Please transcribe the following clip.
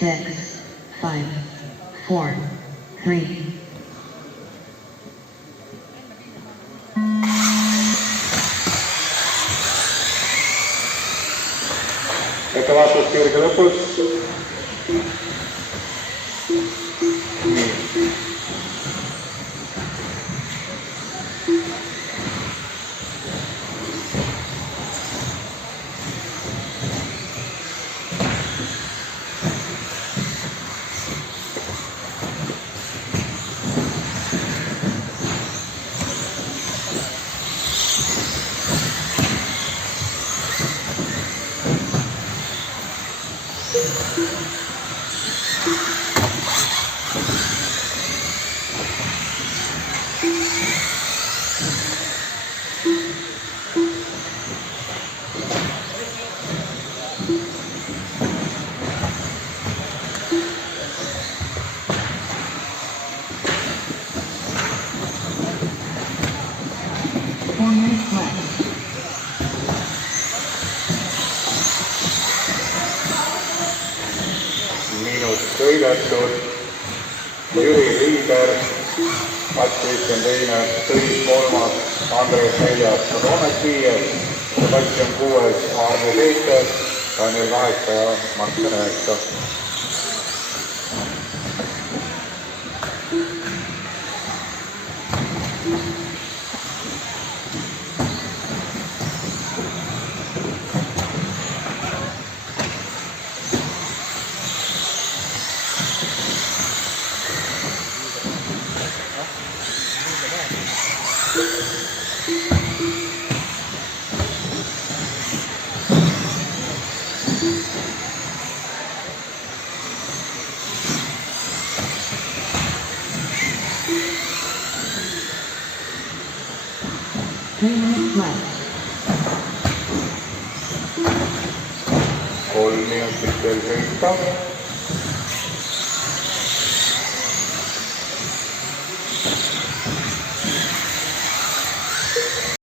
6, 5, 4, 3. Ettevaatus kirge lõpus. Nii. Minut sõidetud, Jüri Liider, Mats Kristjan teine, Tõnis kolmas, Andres neljas, Roomet viies, Sebastian kuues, Aarne seitsmes, Daniel 8 ja Martin 9. Kolm minutit veel sõita.